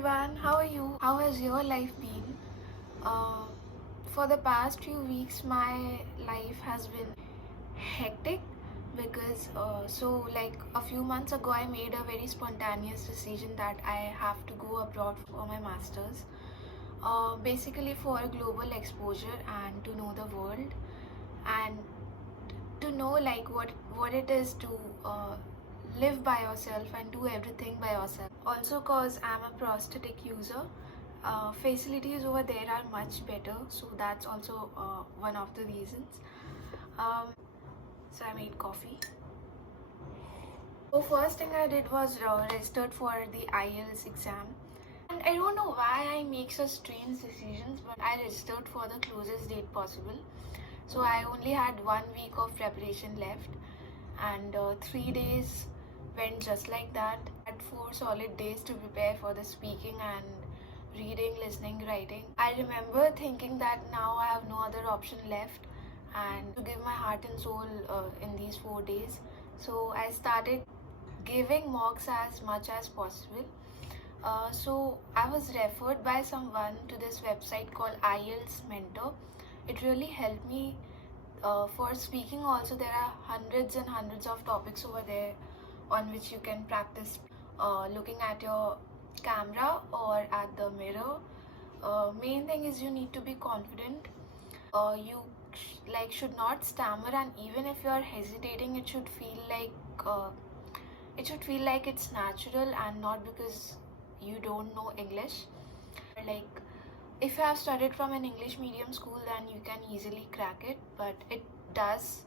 everyone, how are you? How has your life been? Uh, for the past few weeks, my life has been hectic because like a few months ago, I made a very spontaneous decision that I have to go abroad for my masters. Basically, for global exposure and to know the world and to know like what it is to live by yourself and do everything by yourself. Also, cause I'm a prosthetic user, facilities over there are much better, so that's also one of the reasons. So I made coffee. So first thing I did was registered for the IELTS exam. And I don't know why I make such strange decisions, but I registered for the closest date possible. So I only had 1 week of preparation left, and 3 days went just like that. I had 4 solid days to prepare for the speaking and reading, listening, writing. I remember thinking that now I have no other option left and to give my heart and soul in these 4 days. So I started giving mocks as much as possible. So I was referred by someone to this website called IELTS Mentor. It really helped me for speaking. Also, there are hundreds and hundreds of topics over there on which you can practice looking at your camera or at the mirror. Main thing is you need to be confident. You should not stammer, and even if you are hesitating, it should feel like it's natural and not because you don't know English. Like, if you have studied from an English medium school, then you can easily crack it, but it does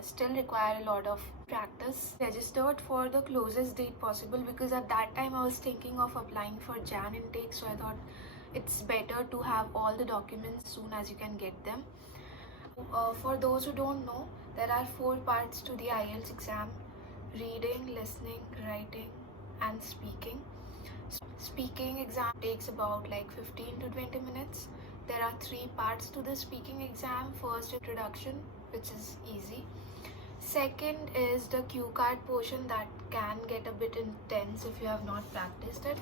still require a lot of practice. Registered for the closest date possible because at that time I was thinking of applying for Jan intake, so I thought it's better to have all the documents soon as you can get them. For those who don't know, there are 4 parts to the IELTS exam: reading, listening, writing, and speaking. Speaking exam takes about like 15 to 20 minutes. There are 3 parts to the speaking exam. First, introduction, which is easy. Second is the cue card portion that can get a bit intense if you have not practiced it.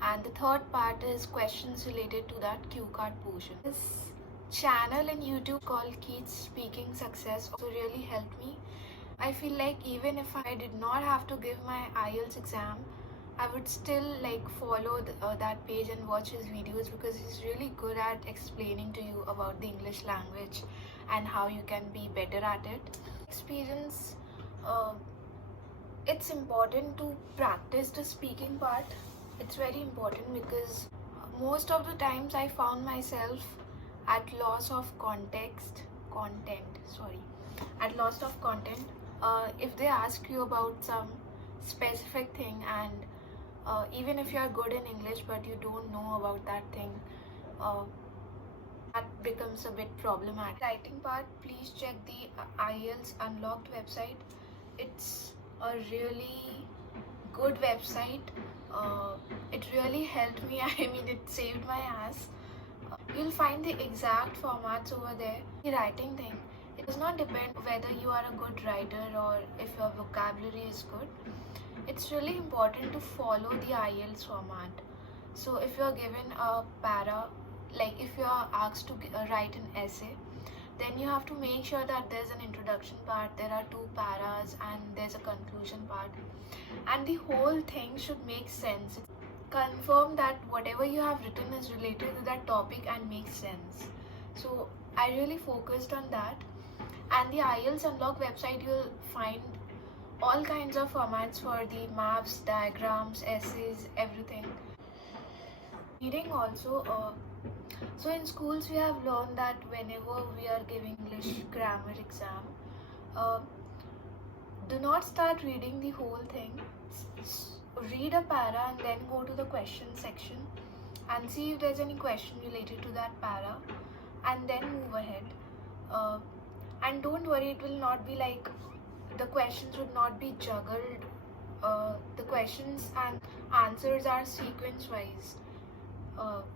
And the third part is questions related to that cue card portion. This channel in YouTube called Kids Speaking Success also really helped me. I feel like even if I did not have to give my IELTS exam, I would still follow that page and watch his videos because he's really good at explaining to you about the English language and how you can be better at it. Experience, it's important to practice the speaking part. It's very important because most of the times I found myself at loss of content. If they ask you about some specific thing, and even if you are good in English but you don't know about that thing, that becomes a bit problematic. Writing part, please check the IELTS Unlocked website. It's a really good website. It really helped me. I mean, it saved my ass. You'll find the exact formats over there. The writing thing, it does not depend whether you are a good writer or if your vocabulary is good. It's really important to follow the IELTS format. So if you're given a para, like if you're asked to write an essay, then you have to make sure that there's an introduction part, there are 2 paras, and there's a conclusion part. And the whole thing should make sense. Confirm that whatever you have written is related to that topic and makes sense. So I really focused on that. And the IELTS Unlock website, you'll find all kinds of formats for the maps, diagrams, essays, everything. Reading also, so in schools we have learned that whenever we are giving English grammar exam, do not start reading the whole thing. Read a para and then go to the question section and see if there's any question related to that para, and then move ahead. And don't worry, it will not be like the questions would not be juggled. The questions and answers are sequence wise,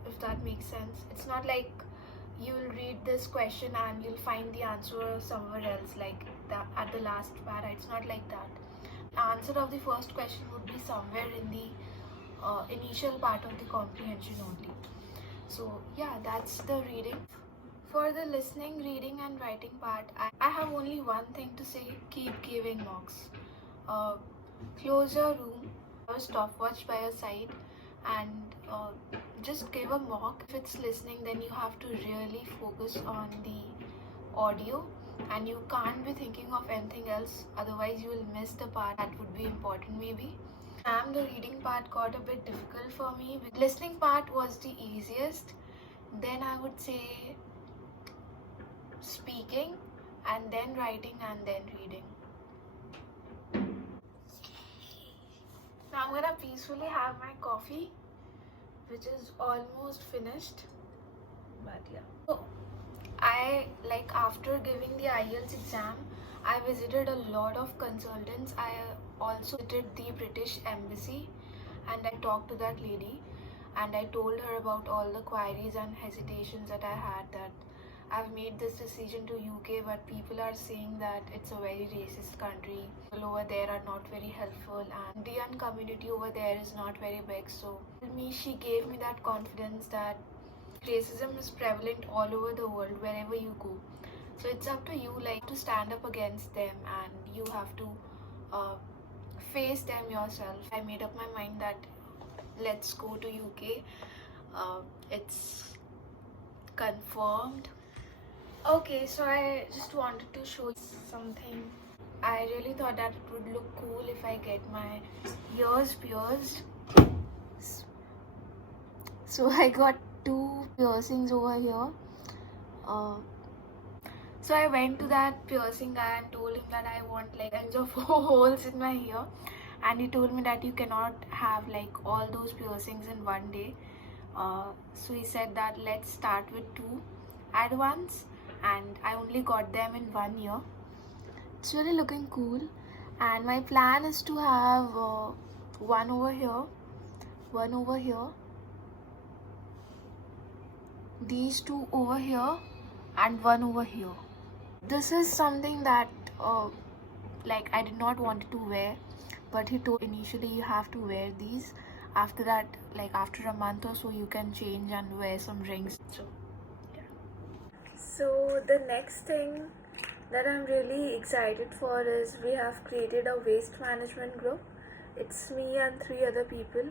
if that makes sense. It's not like you'll read this question and you'll find the answer somewhere else, like that at the last para. It's not like that. The answer of the first question would be somewhere in the initial part of the comprehension only. So yeah, that's the reading. For the listening, reading and writing part, I have only one thing to say: keep giving mocks. Uh, Close your room, have a stopwatch by your side, and just give a mock. If it's listening, then you have to really focus on the audio and you can't be thinking of anything else, otherwise you will miss the part that would be important maybe. The reading part got a bit difficult for me. Listening part was the easiest. Then I would say speaking, and then writing, and then reading. Now I'm gonna peacefully have my coffee, which is almost finished. But yeah. So after giving the IELTS exam, I visited a lot of consultants. I also visited the British Embassy and I talked to that lady and I told her about all the queries and hesitations that I had, that I've made this decision to UK, but people are saying that it's a very racist country. People over there are not very helpful and the Indian community over there is not very big. So she gave me that confidence that racism is prevalent all over the world wherever you go. So it's up to you to stand up against them and you have to face them yourself. I made up my mind that let's go to UK. It's confirmed. Okay, so I just wanted to show you something. I really thought that it would look cool if I get my ears pierced. So I got 2 piercings over here. So I went to that piercing guy and told him that I want tons of holes in my ear, and he told me that you cannot have all those piercings in one day. So he said that let's start with 2 at once, and I only got them in 1 year. It's really looking cool, and my plan is to have one over here, one over here, these 2 over here, and 1 over here. This is something that I did not want to wear, but he told initially you have to wear these. After that, after a month or so, you can change and wear some rings. So yeah. So the next thing that I'm really excited for is we have created a waste management group. It's me and 3 other people,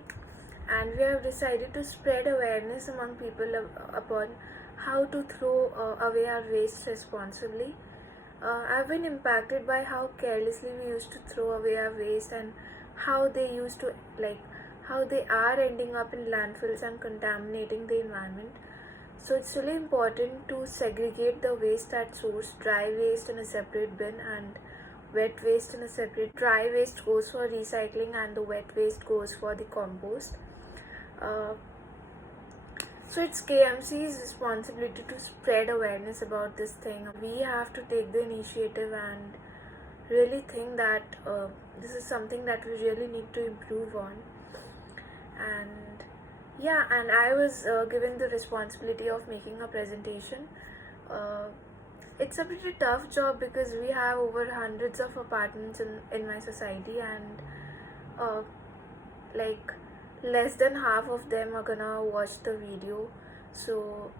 and we have decided to spread awareness among people upon how to throw away our waste responsibly. I've been impacted by how carelessly we used to throw away our waste and how they are ending up in landfills and contaminating the environment. So it's really important to segregate the waste at source. Dry waste in a separate bin and wet waste in a separate. Dry waste goes for recycling and the wet waste goes for the compost. So it's KMC's responsibility to spread awareness about this thing. We have to take the initiative and really think that this is something that we really need to improve on. And yeah, and I was given the responsibility of making a presentation. It's a pretty tough job because we have over hundreds of apartments in my society, and less than half of them are gonna watch the video. So,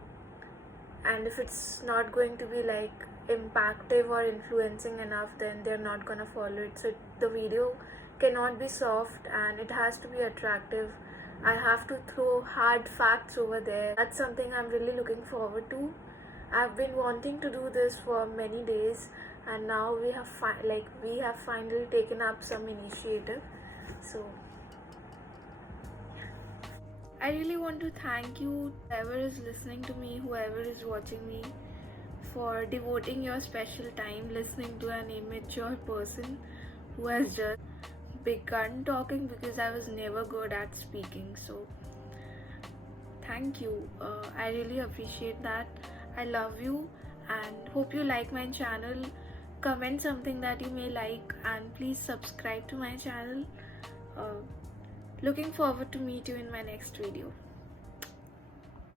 and if it's not going to be impactive or influencing enough, then they're not gonna follow it. So the video cannot be soft and it has to be attractive. I have to throw hard facts over there. That's something I'm really looking forward to. I've been wanting to do this for many days, and now we have finally taken up some initiative. So I really want to thank you, whoever is listening to me, whoever is watching me, for devoting your special time listening to an immature person who has just begun talking, because I was never good at speaking. So thank you. I really appreciate that. I love you and hope you like my channel. Comment something that you may like and please subscribe to my channel. Looking forward to meet you in my next video.